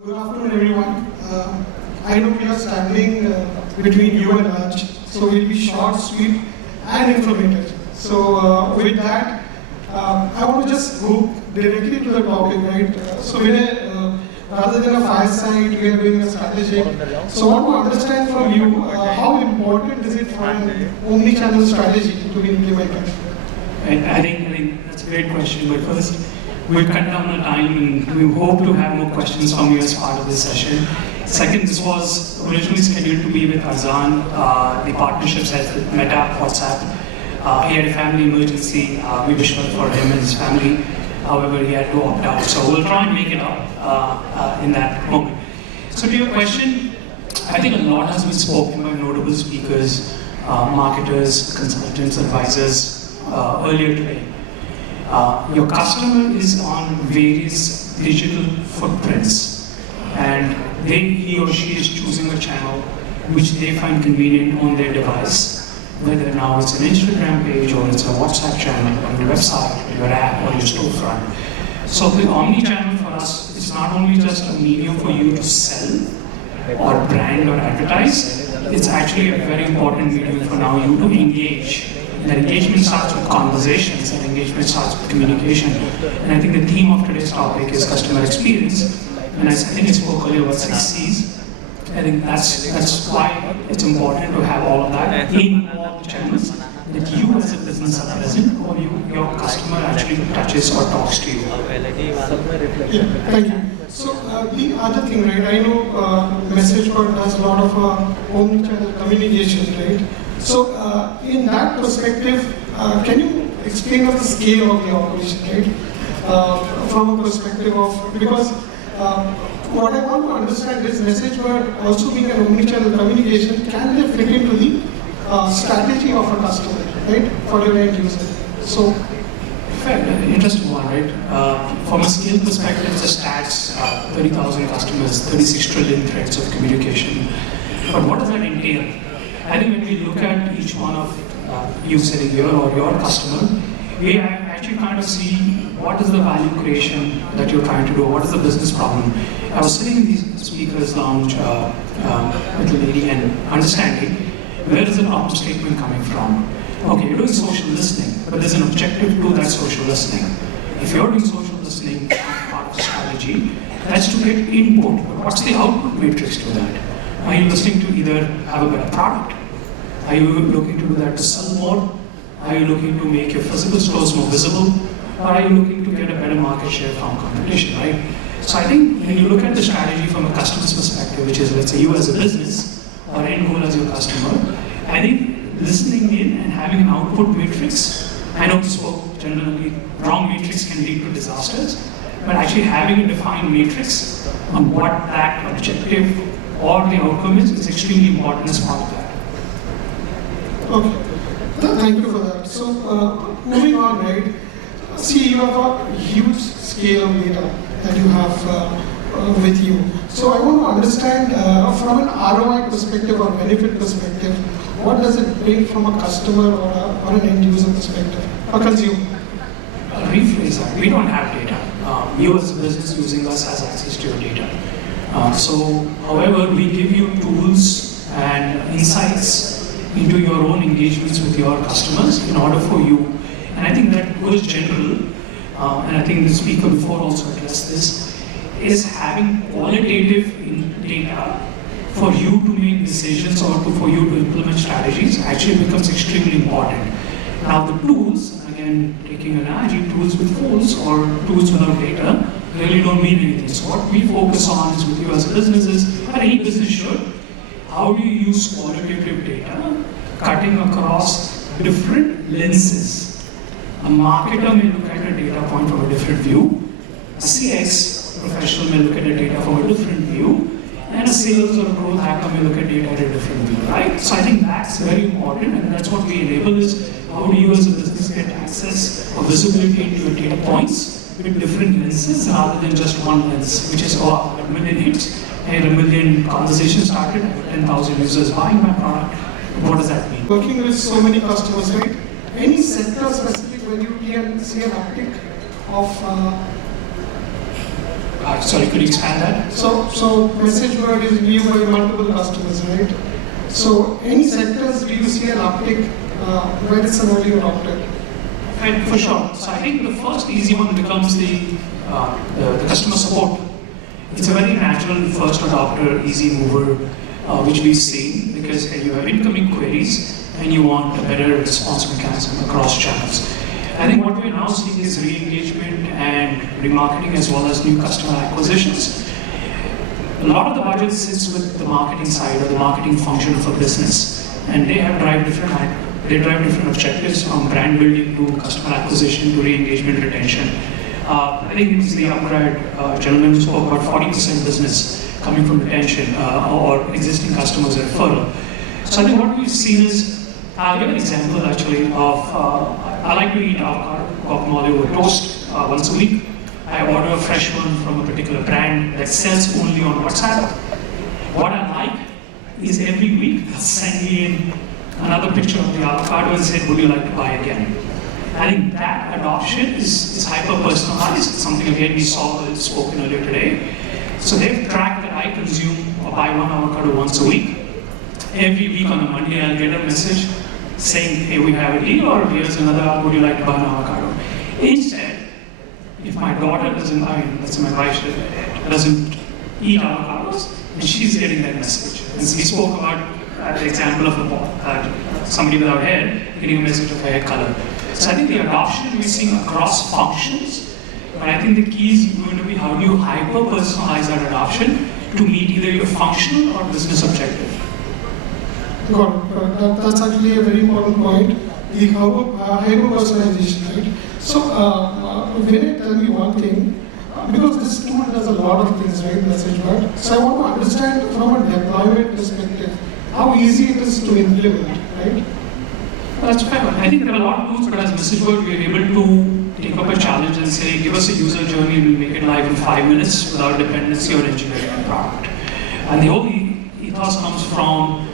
Good afternoon, everyone. I know we are standing between you and lunch, so we'll be short, sweet, and informative. So, with that, I want to just go directly to the topic, right? So, Vinay, rather than a fireside, we are doing a strategy. So, I want to understand from you how important is it for an omnichannel strategy to be implemented? I think that's a great question, but first, we'll cut down the time and we hope to have more questions from you as part of this session. Second, this was originally scheduled to be with Arzan, the partnerships head with Meta, WhatsApp. He had a family emergency. We wish well for him and his family. However, he had to opt out. So we'll try and make it up in that moment. So to your question, I think a lot has been spoken by notable speakers, marketers, consultants, advisors earlier today. Your customer is on various digital footprints and he or she is choosing a channel which they find convenient on their device, whether now it's an Instagram page or it's a WhatsApp channel or your website or your app or your storefront. So the omni-channel for us is not only just a medium for you to sell or brand or advertise, it's actually a very important medium for now you to engage. And that engagement starts with conversations, and engagement starts with communication. And I think the theme of today's topic is customer experience. And I think I spoke earlier about 6 C's. I think that's why it's important to have all of that in all the channels, that you as a business are present or your customer actually touches or talks to you. Yeah, thank you. So the other thing, right, I know MessageBird does a lot of omnichannel communication, right? So in that perspective, can you explain us the scale of the operation, right? From a perspective of, because what I want to understand is MessageBird also being an omnichannel communication, can they fit into the strategy of a customer, right, for your end user? So, interesting one, right? From a scale perspective, the stats, 30,000 customers, 36 trillion threads of communication. But what does that entail? I think when we look at each one of you sitting here or your customer, we actually kind of see what is the value creation that you're trying to do, what is the business problem. I was sitting in the speakers lounge with a lady and understanding where is the problem statement coming from. Okay, you're doing social listening, but there's an objective to that social listening. If you're doing social listening, part of the strategy, that's to get input. But what's the output matrix to that? Are you listening to either have a better product? Are you looking to do that to sell more? Are you looking to make your physical stores more visible? Or are you looking to get a better market share from competition, right? So I think when you look at the strategy from a customer's perspective, which is, let's say, you as a business or end goal as your customer, I think listening in and having an output matrix, I know we spoke generally, wrong matrix can lead to disasters, but actually having a defined matrix on what that objective or the outcome is extremely important as part of that. okay, thank you for that. So moving on, right? See, you have a huge scale of data that you have with you. So I want to understand from an ROI perspective or benefit perspective, what does it bring from a customer or an end user perspective, a consumer? Rephrase that. We don't have data. You as a business using us has access to your data. However, we give you tools and insights into your own engagements with your customers in order for you, and I think that goes general, and I think the speaker before also addressed this, is having qualitative data for you to make decisions or for you to implement strategies actually becomes extremely important. Now the tools, again taking an analogy, tools with holes or tools without data really don't mean anything. So what we focus on is with you as businesses, or any business should, how do you use qualitative data cutting across different lenses? A marketer may look at a data point from a different view, a CX professional may look at a data from a different view, and a sales or a growth hacker may look at data at a different view, right? So I think that's very important, and that's what we enable is how do you as a business get access or visibility into your data points with different lenses rather than just one lens, which is, oh, 1 million hits, and 1 million conversations started, 10,000 users buying my product. What does that mean? Working with so many customers, right? Any sector specific when you can see an uptick of Sorry, could you expand that? So MessageBird is viewed by multiple customers, right? So any sectors do you see an uptick where it's an early adopter? Right, for sure. So I think the first easy one becomes the customer support. It's a very natural first adopter, easy mover, which we've seen because you have incoming queries and you want a better response mechanism across channels. I think what we're now seeing is re-engagement and remarketing as well as new customer acquisitions. A lot of the budget sits with the marketing side or the marketing function of a business, and they drive different objectives from brand building to customer acquisition to re-engagement retention. I think it was the upgrade gentleman who spoke about 40% business coming from retention or existing customers referral. So I think what we've seen is, I'll give an example actually of, I like to eat avocado, guacamole over toast once a week. I order a fresh one from a particular brand that sells only on WhatsApp. What I like is every week they'll send me in another picture of the avocado and say, would you like to buy again? I think that adoption is hyper-personalized. It's something again we saw spoken earlier today. So they've tracked that I consume or buy one avocado once a week. Every week on a Monday I'll get a message saying, hey, we have a deal, or here's another, would you like to buy an avocado? Instead, if my daughter doesn't, let's say my wife doesn't eat avocados, and she's getting that message. And so we spoke about the example of somebody without hair getting a message of hair color. So I think the adoption we're seeing across functions, but I think the key is going to be how do you hyper-personalize that adoption to meet either your functional or business objective. Got it. That's actually a very important point. The hyper-personalization, right? So, Vinay, tell me one thing. Because this tool does a lot of things, right, MessageBird. So I want to understand from a deployment perspective, how easy it is to implement, right? That's fair. I think there are a lot of tools, but as MessageBird, we are able to take up a challenge and say, give us a user journey and we'll make it live in 5 minutes without dependency on engineering and product. And the whole ethos comes from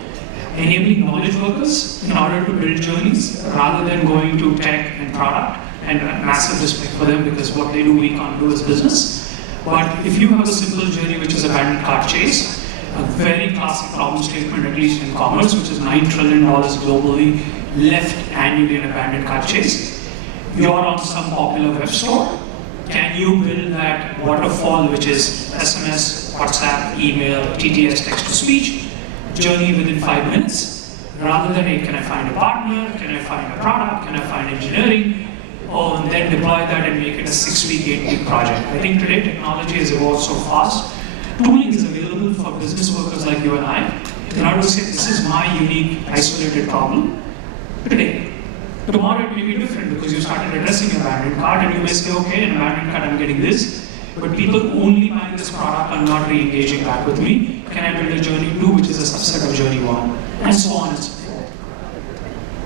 enabling knowledge workers in order to build journeys rather than going to tech and product, and massive respect for them because what they do we can't do as business. But if you have a simple journey which is abandoned cart chase, a very classic problem statement at least in commerce, which is $9 trillion globally left annually in abandoned cart chase, you're on some popular web store, can you build that waterfall which is SMS, WhatsApp, email, TTS, text-to-speech, journey within 5 minutes, rather than, hey, can I find a partner, can I find a product, can I find engineering, and then deploy that and make it a 6-week, 8-week project. I think today technology has evolved so fast. Tooling is available for business workers like you and I in order to say, this is my unique, isolated problem today. Tomorrow it may be different because you started addressing abandoned cart and you may say, okay, in abandoned cart I'm getting this, but people only buying this product are not re-engaging back with me. Can I build a journey 2 which is a subset of journey 1? And so on and so forth.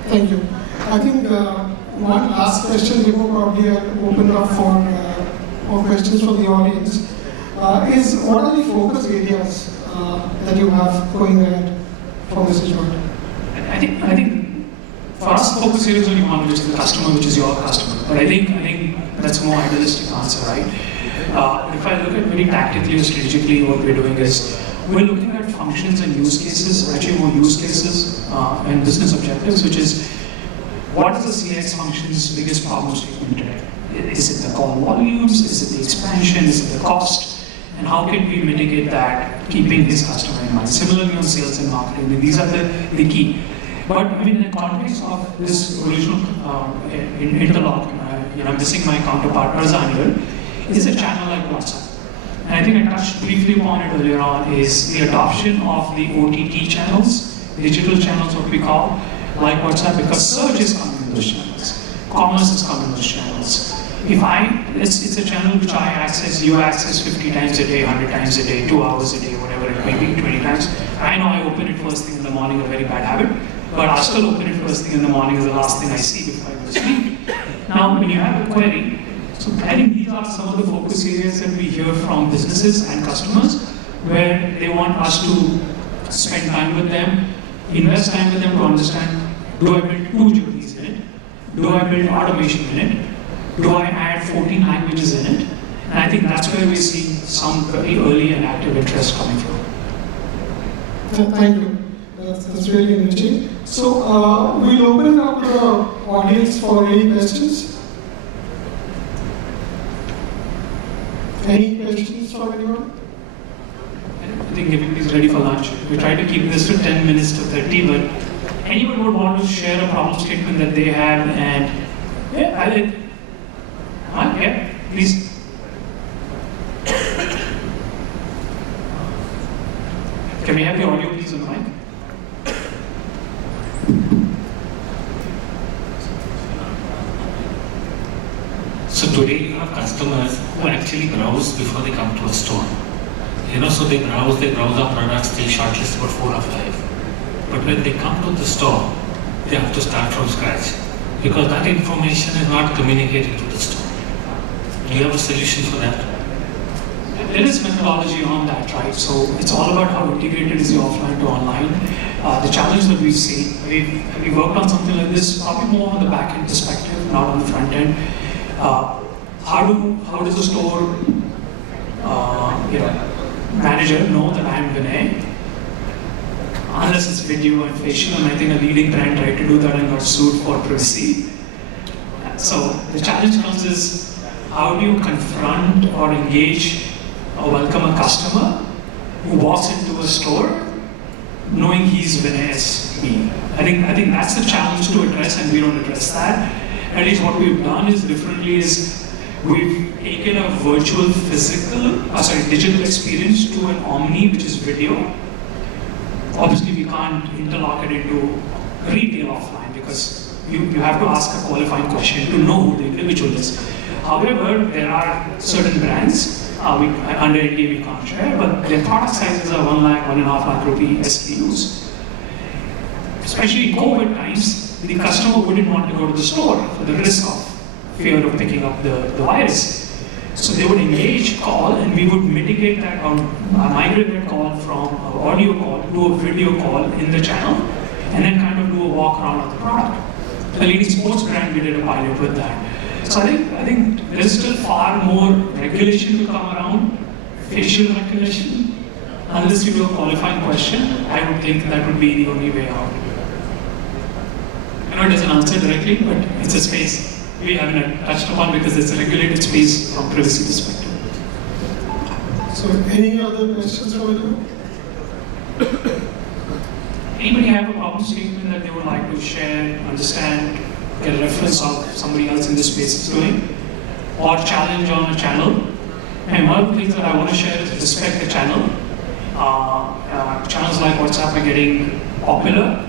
Thank you. I think one last question before probably I'll open up for questions from the audience is what are the focus areas that you have going ahead for MessageBird? I think for us, focus area is only one, which is the customer, which is your customer. But I think that's a more idealistic answer, right? If I look at very tactically or strategically, what we're doing is we're looking at functions and use cases, actually more use cases and business objectives, which is what is the CX function's biggest problem statement today? Is it the call volumes? Is it the expansion? Is it the cost? And how can we mitigate that, keeping his customer in mind? Similarly on sales and marketing, these are the key. But I mean, in the context of this original interlock, I'm missing my counterpart, Arzan here, is a channel like WhatsApp. And I think I touched briefly upon it earlier on, is the adoption of the OTT channels, digital channels, what we call, like WhatsApp, because search is coming in those channels, commerce is coming in those channels. It's a channel which I access, you access 50 times a day, 100 times a day, 2 hours a day, whatever it may be, 20 times. I know I open it first thing in the morning, a very bad habit, but I still open it first thing in the morning is the last thing I see before I go to sleep. Now, when you have a query, so I think these are some of the focus areas that we hear from businesses and customers, where they want us to spend time with them, invest time with them to understand, do I build 2 journeys in it? Do I build automation in it? Do I add 14 languages in it? And I think that's where we see some very early and active interest coming from. Thank you. That's really interesting. So we'll open it up to the audience for any questions. Any questions from anyone? I think everybody's ready for lunch. We try to keep this to 10 minutes to 30, but anyone would want to share a problem statement that they have, and yeah, please. Can we have the audio please on the mic? So today you have customers who actually browse before they come to a store. So they browse our products, they shortlist about 4 or 5. But when they come to the store, they have to start from scratch because that information is not communicated to the store. Do you have a solution for that? There is methodology on that, right? So it's all about how integrated is the offline to online. The challenge that we see, we worked on something like this, probably more on the back end perspective, not on the front end. How does the store manager know that I'm Vinay? Unless it's video and facial, and I think a leading brand tried to do that and got sued for privacy. So the challenge comes is, how do you confront or engage or welcome a customer who walks into a store knowing he's Vinay as me? I think that's the challenge to address, and we don't address that. At least what we've done is differently is we've taken a virtual digital experience to an omni, which is video. Obviously, we can't interlock it into retail offline because you have to ask a qualifying question to know who the individual is. However, there are certain brands, under NDA we can't share, but their product sizes are 1 lakh, 1.5 lakh rupee SKUs. Especially in COVID times, the customer wouldn't want to go to the store for the risk of fear of picking up the virus. So they would engage, call, and we would mitigate that or migrate that call from an audio call to a video call in the channel, and then kind of do a walk around of the product. The leading sports brand, we did a pilot with that. So I think there's still far more regulation to come around, facial recognition. Unless you do a qualifying question, I would think that would be the only way out. I know it doesn't answer directly, but it's a space we haven't touched upon because it's a regulated space from privacy perspective. So any other questions from anyone? Anybody have a problem statement that they would like to share, understand, get a reference of somebody else in this space is doing, or challenge on a channel? And one of the things that I want to share is respect the channel. Channels like WhatsApp are getting popular.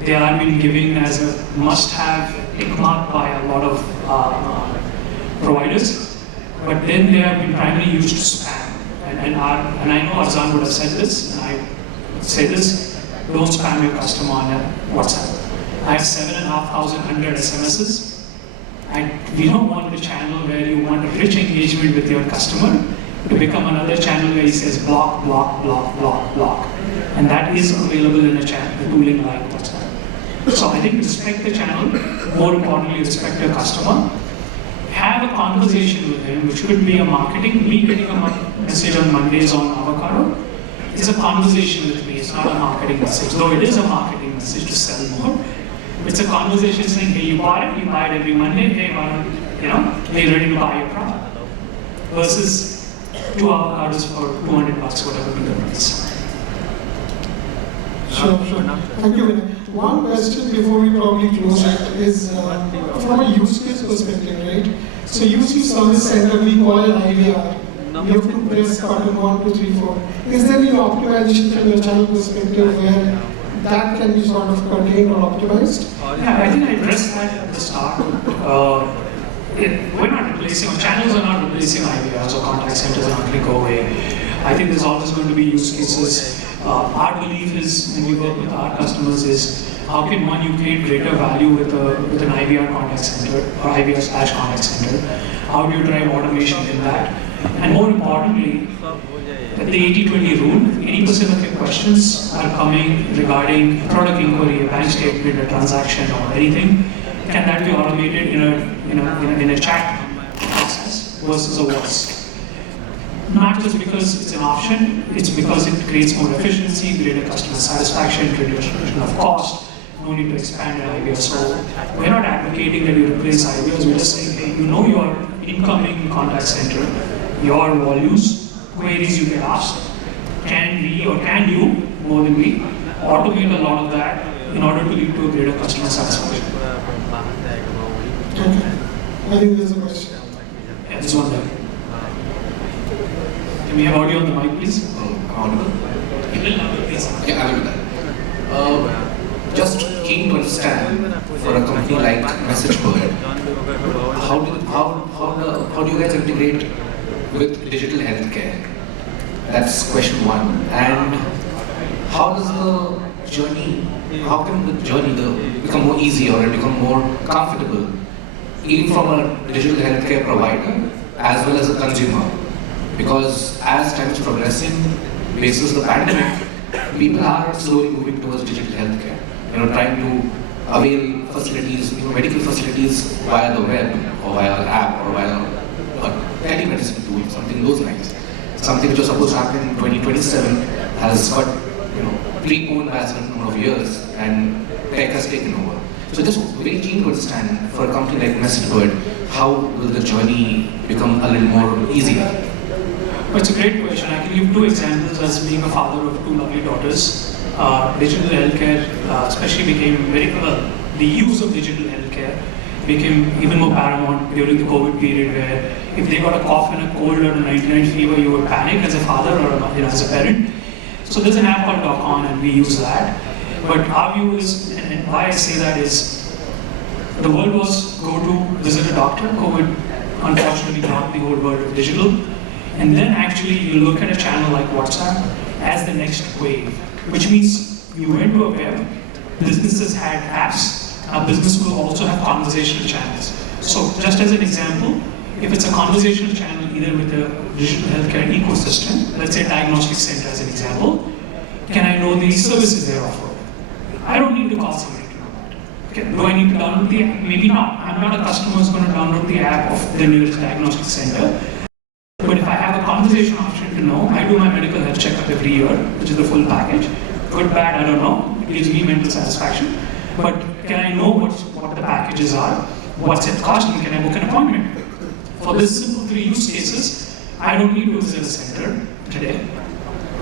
They are being given as a must-have tick mark by a lot of providers, but then they have been primarily used to spam. And I know Arzan would have said this, and I say this: don't spam your customer on WhatsApp. I have 7,500 SMSs, and we don't want a channel where you want a rich engagement with your customer to become another channel where he says block, block, block, block, block. And that is available in a channel, a tooling like WhatsApp. So I think respect the channel, more importantly respect your customer. Have a conversation with him, which could be a marketing. Me getting a message on Mondays on avocado is a conversation with me, it's not a marketing message, though it is a marketing message to sell more. It's a conversation saying, hey, you buy it every Monday, hey, are you ready to buy your product? Versus 2 avocados for $200, whatever the price. Sure. Thank you, Vinay. One question before we probably close it is from a use case perspective, right? So you see service center, we call it IVR. You have to press button 1, 2, 3, 4. Is there any optimization from your channel perspective where that can be sort of contained or optimized? Yeah, I think I addressed that at the start. We're not replacing, or channels are not replacing IVRs or contact centers are not going to go away. I think there's always going to be use cases. Our belief is, when we work with our customers, is how can you create greater value with an IVR contact center or IVR/contact center? How do you drive automation in that? And more importantly, the 80-20 rule, 80% of your questions are coming regarding product inquiry, a bank statement, a transaction, or anything. Can that be automated in a chat process versus a voice? Not just because it's an option, it's because it creates more efficiency, greater customer satisfaction, reduction of cost, no need to expand an IBS. So we're not advocating that you replace IBS, we're just saying, hey, you know your incoming contact center, your volumes, queries you get asked, can you, more than we, automate a lot of that in order to lead to a greater customer satisfaction. Okay. I think there's a question. Yeah, this one there. Can we have audio on the mic, please? Audible? Please. Yeah, I will do that. Just keen to understand, for a company like MessageBird, how do you guys integrate with digital healthcare? That's question one. And how does the journey, how can the journey become more easy or become more comfortable, even from a digital healthcare provider as well as a consumer? Because as time is progressing, basis the pandemic, people are slowly moving towards digital healthcare. Trying to avail facilities, medical facilities via the web or via an app or via a telemedicine tool, something those lines. Something which was supposed to happen in 2027 has got preponed by a certain number of years, and tech has taken over. So just very keen to understand, for a company like MessageBird, how will the journey become a little more easier? Well, it's a great question. I can give two examples as being a father of two lovely daughters. Digital healthcare especially became the use of digital healthcare became even more paramount during the COVID period, where if they got a cough and a cold or a 99 fever, you would panic as a father or as a parent. So there's an app called DocOn, and we use that. But our view is, and why I say that is, the world was go to visit a doctor. COVID unfortunately brought the whole world of digital. And then actually you look at a channel like WhatsApp as the next wave, which means you went to a web, businesses had apps, a business will also have conversational channels. So just as an example, if it's a conversational channel either with a digital healthcare ecosystem, let's say diagnostic center as an example, can I know the services they're offering? I don't need to call somebody to know that. Okay. Do I need to download the app? Maybe not. I'm not a customer who's going to download the app of the nearest diagnostic center. But if I have a conversation option to know, I do my medical health checkup every year, which is the full package. Good, bad, I don't know. It gives me mental satisfaction. But can I know what the packages are? What's it costing? Can I book an appointment? For this simple three use cases, I don't need to visit a center today.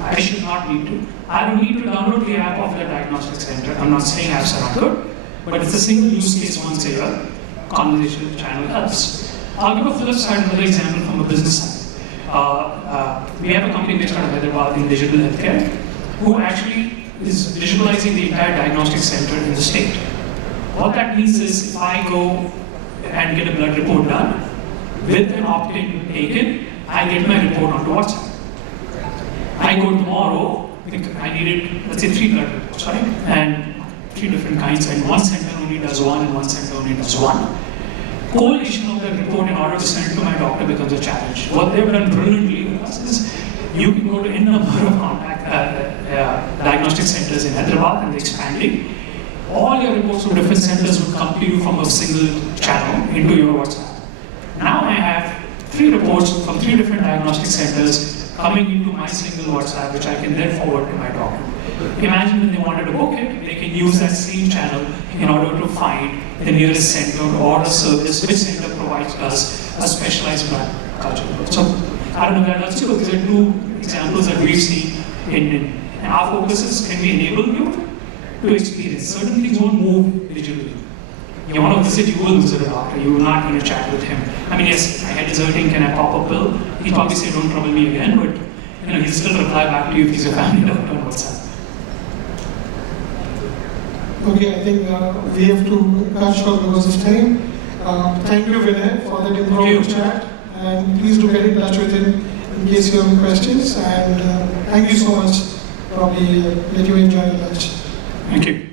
I should not need to. I don't need to download the app of the diagnostic center. I'm not saying apps are not good, but it's a single use case once a year. Conversational channel helps. I'll give a flip side, another example from a business side. We have a company based out of Hyderabad in digital healthcare who actually is digitalizing the entire diagnostic center in the state. What that means is if I go and get a blood report done, with an opt-in taken, I get my report onto WhatsApp. I go tomorrow, I needed, let's say 3 blood reports, right? And 3 different kinds, and one center only does one and one center only does one. Correlation of the report in order to send it to my doctor becomes a challenge. What they've done brilliantly with us is you can go to n number of diagnostic centers in Hyderabad, and they're expanding. All your reports from different centers will come to you from a single channel into your WhatsApp. Now I have 3 reports from 3 different diagnostic centers coming into my single WhatsApp, which I can then forward to my doctor. Imagine when they wanted to book it, they can use that same channel in order to find the nearest center or a service which center provides us a specialized blood culture. So I don't know if that helps you, but these are 2 examples that we've seen and our focus is, can we enable you to experience? Certain things won't move digitally. You want to visit, you will visit a doctor, you will not going to chat with him. I mean, yes, I had deserting, can I pop a pill? He'll probably say, don't trouble me again, but he'll still reply back to you if he's a family doctor on WhatsApp. Okay, I think we have to cut short because of time. Thank you, Vinay, for that impromptu chat. And please do get in touch with him in case you have any questions. And thank you so much. Probably let you enjoy your lunch. Thank you.